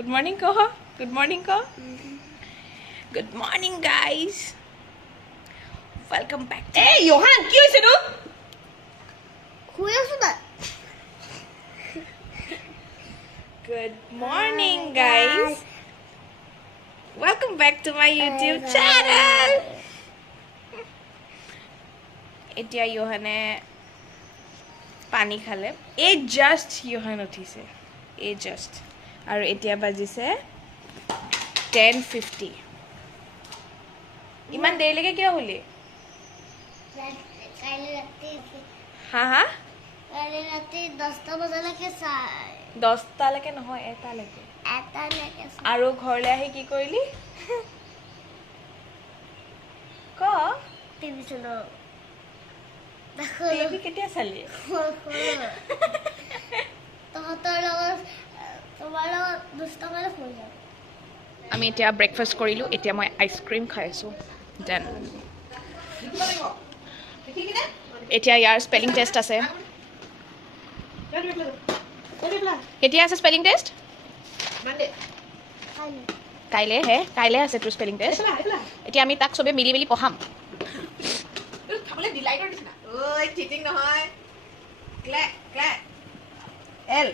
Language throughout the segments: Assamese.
Good morning, Koho. Good morning, Koho. Good morning, guys. Welcome back. Hey, Johan, কি হৈছে নো? শুই আছো না। Good morning, guys. Welcome back to my YouTube channel. এতিয়া Johane পানী খালে। এই জাস্ট Johan উঠিছে। এই জাস্ট আৰু এতিয়া বাজিছে 10:50 ইমান দেৰিলৈকে কিয় হলি কাইলে ৰাতি হা হা কাইলে ৰাতি 10টা বজালৈকে চাই 10টা লৈকে নহয় 1টা লৈকে আৰু ঘৰলৈ আহি কি কৰিলি ক টিভি চলো টিভি কেতিয়া চালি তহঁতৰ লগত তোমাৰ লগত দুষ্টামালে শুই যাম আমি এতিয়া ব্ৰেকফাষ্ট কৰিলোঁ এতিয়া মই আইচক্ৰীম খাই আছোঁ দেন এতিয়া ইয়াৰ স্পেলিং টেষ্ট আছে কেতিয়া আছে স্পেলিং টেষ্ট কাইলৈ আছে তোৰ স্পেলিং টেষ্ট এতিয়া আমি তাক চবে মিলি মিলি পঢ়াম খাবলৈ ডিলাইটৰ নিচিনা ঐ চিটিং নহয় ক্লে ক্লে এল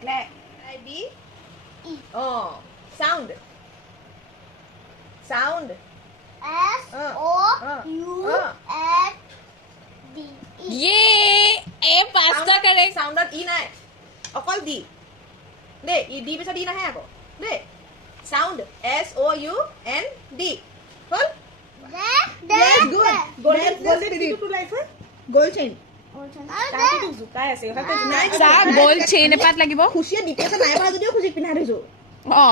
ক্লে আই B oh sound sound S O U N D ये ए पास्ता करे साउंडत इ নাই অকল দি দে ই দি পিছত ই নাহে আকৌ দে sound S O U N D হল গোল্ড চেইন তাইটো জুকাই আছে সা গোল্ড চেইন এপাত লাগিব খুশিয়ে ডিটেইলছ নাই পৰা যদিও খুশি পিন্ধাই থৈছো অ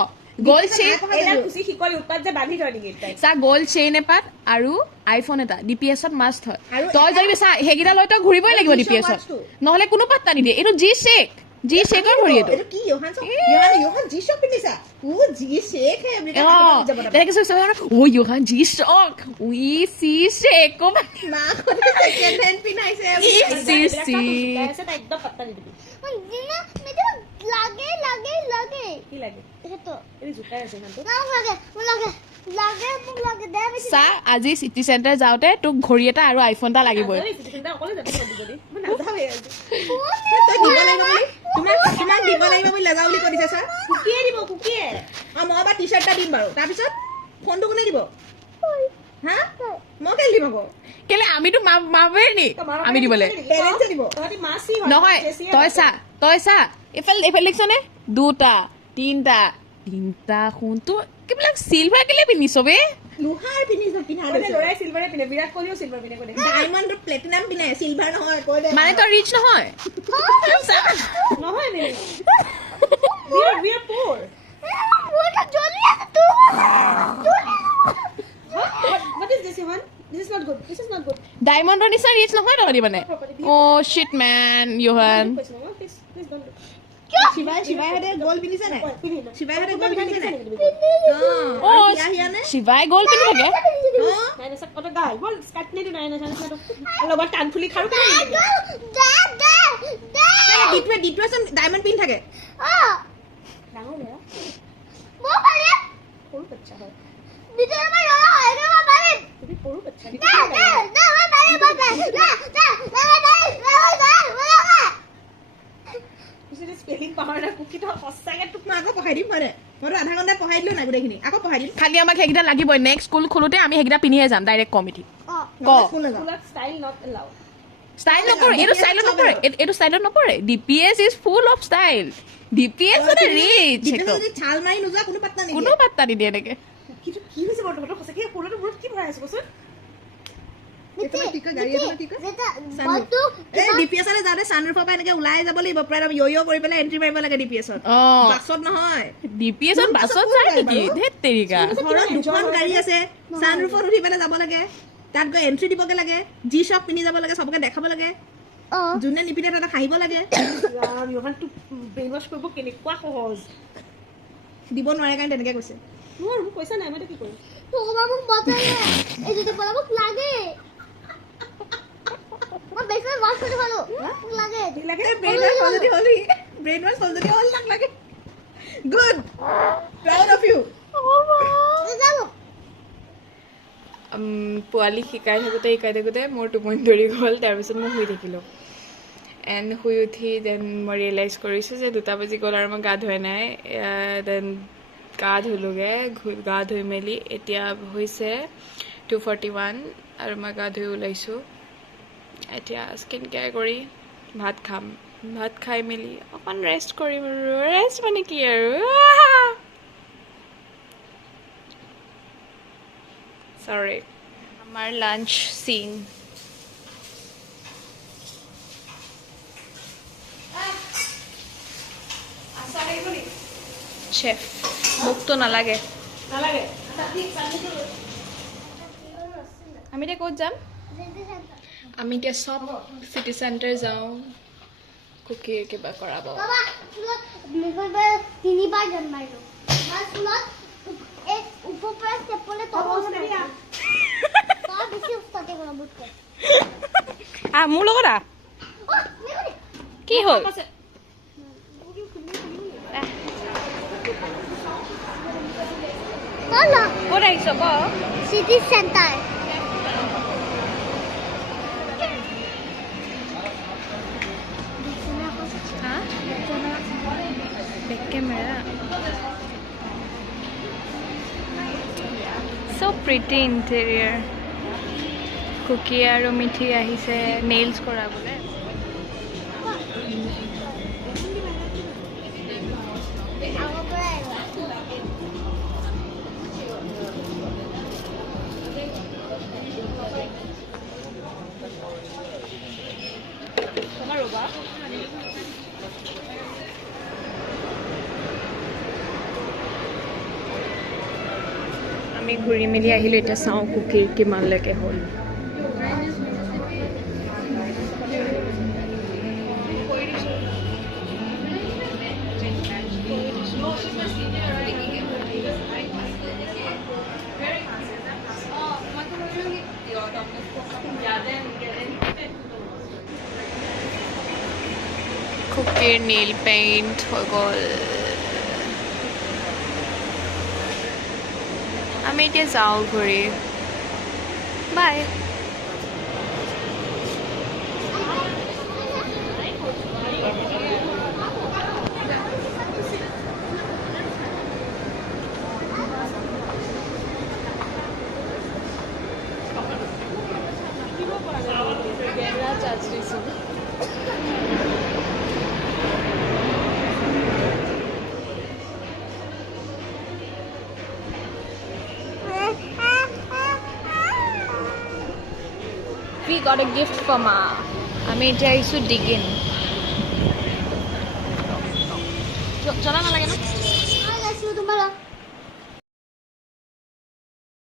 গোল্ড চেইন এলা খুশি শিকলি উৎপাত যে বান্ধি থৈ দিগি তাই সা গোল্ড চেইন এপাত আৰু আইফোন এটা ডিপিএছত মাস্ট হয় তই যদি সা হেগিটা লৈ তই ঘুৰিবই লাগিব ডিপিএছত নহলে কোনো পাত্তা নিদিয়ে এটো জি শেক জি শেকৰ ভৰি এটো কি যোহান জি শেক পিন্ধিছা ও জি শেক হে আমেৰিকা যাব দেখে সব ও যোহান জি শেক উই সি শেক কো মা কোনে সেকেন্ড হ্যান্ড পিনাইছে সি সি ऐसे तो एकदम पत्ता नहीं दिबी দিনা মেতে লাগে কি লাগে এটো এই জুকাই আছে না তো লাগে মোক লাগে দে বেছি সা আজি সিটি সেন্টার যাওতে তোক ঘড়ি এটা আৰু আইফোন এটা লাগিবই সিটি সেন্টার অকলে যাবি যদি মই নাযাও আজি তই দিব লাগিব বুলি তোমাক দিব লাগিব বুলি লগাও বুলি কৈছে স্যার কুকিয়ে দিব কুকিয়ে মই বা টি-শার্টটা দিম বাৰু তাৰ পিছত ফোনটো কোনে দিব হা মই কেলে দিব কেলে আমিতো মাবেৰ নি আমি দিবলে পেৰেন্টছে দিব তহঁতি মাছি হয় নহয় তই চা এফাল লিখছনে দুটা তিনটা শুনতো কিবিলাক সিলভাৰ কেলে পিনিছ বে লোহাৰ পিনিছ পিনা কোনে লৰাই সিলভাৰে পিনে বিৰাট কোহলিও সিলভাৰ পিনে কোনে ডায়মণ্ড প্লেটিনাম পিনে সিলভাৰ নহয় কৈ দে মানে তই ৰিচ নহয় নহয় নে we are poor মোটা জ্বলি আছে তো what is this one this is not good ডায়মণ্ডৰ নিচিনা ৰিচ নহয় তহঁতি মানে অ শিট মেন ইউহান please don't শিৱাই হতে গোল পিনিছে নাই শিৱাই হতে গোল পিনিছে নাই অ শিৱাই গোল পিনি থাকে নাই না কত গাই বল স্কাৰ্ট নে নাই না জানিস না লগত কানফুলি খাৰু কেনে ডিপ্ৰেছন ডায়মণ্ড পিন থাকে ডাঙৰ বেয়া মই পালে সৰু বাচ্চা হয় দিতে মই ৰঙা হয় ৰে বাবা তুমি সৰু বাচ্চা না মই পালে বাবা তুমি স্পেলিং পাহৰ না কুকিটো সঁচাকে তোক মই আকৌ পঢ়াই দিম মানে মই আধা ঘণ্টা পঢ়াই দিলো নাই গোটেইখিনি আকৌ পঢ়াই দিম খালি আমাক সেইকেইটা লাগিবই নেক্সট স্কুল খোলোতে আমি সেইকেইটা পিন্ধিয়ে যাম ডাইৰেক্ট কমিটি স্কুলত ষ্টাইল নট এলাউ ষ্টাইল নকৰে এইটো ষ্টাইলত নপৰে DPS is full of style DPS মানে ৰিচ যদি ছাল মাৰি নোযোৱা কোনো পাত্তা নিদিয়ে এনেকে কুকিটো কি হৈছে বৰ্তমান সঁচাকে সৰুটো বহুত কি ভৰাই আছে কচোন ডিপিএছলে যাওঁতে সানৰুফৰ পৰা এনেকে ওলাই যাব লাগিব প্ৰায় ইয়ো কৰি পেলাই এন্ট্ৰি মাৰিব লাগে ডিপিএছত বাছত নহয় ডিপিএছত বাছত যায় নেকি ধেত তেৰিকা ঘৰত দুখন গাড়ী আছে সানৰুফত উঠি পেলাই যাব লাগে তাত গৈ এন্ট্ৰি দিবগে লাগে জি শ্বক পিন্ধি যাব লাগে সবকে দেখাব লাগে যোনে নিপিনে তাত হাঁহিব লাগে ইউহানটো ব্ৰেইন ৱাশ কৰিব কেনেকুৱা সহজ দিব নোৱাৰে কাৰণে তেনেকে কৈছে মোৰ পইচা নাই মই কি কৰিম তোমাক মোক বতাই এই যদি বলা মোক লাগে মই বেছ ৱাশ কৰি ভালো মোক লাগে লাগে ব্ৰেইন ৱাশ যদি হলি ব্ৰেইন ৱাছ হ'ল যদি হ'ল লাগে গুড প্ৰাউড অফ ইউ পোৱালি শিকাই থাকোঁতে মোৰ টোপনি ধৰি গ'ল তাৰপিছত মই শুই থাকিলোঁ এণ্ড শুই উঠি দেন মই ৰিয়েলাইজ কৰিছোঁ যে 2টা বাজি গ'ল আৰু মই গা ধোৱা নাই দেন গা ধুলোগৈ গা ধুই মেলি এতিয়া হৈছে 2:41 আৰু মই গা ধুই ওলাইছোঁ এতিয়া স্কিন কেয়াৰ কৰি ভাত খাম ভাত খাই মেলি অকণ ৰেষ্ট কৰিম আৰু ৰেষ্ট মানে কি আৰু চৰি আমাৰ লাঞ্চ চিন চেফ মোকতো নালাগে আমি এতিয়া ক'ত যাম আমি এতিয়া চব চিটি চেণ্টাৰ যাওঁ কুকিৰ কিবা কৰাব বাবা স্কুলত তিনিবাৰ জন্মাইলো স্কুলত এক উপপৰা ষ্টেপলে তাৰ বেছি উস্তাতে কৰা বুটকে মোৰ লগত কি হ'ল ক'ত আহিছ ক city centre back camera so pretty interior cookie আৰু মিঠি আহিছে নেইলছ কৰাবলৈ আগৰ পৰা আহিবা ৰ'বা আমি ঘূৰি মেলি আহিলোঁ এতিয়া চাওঁ কুকিৰ কিমানলৈকে হ'ল কুকিৰ নেইল পেইণ্ট হৈ গ'ল আমি এতিয়া যাওঁ ঘূৰি বাই We got a gift for Ma. আমি এতিয়া আহিছোঁ ডিগিন জনা নালাগে ন তোমার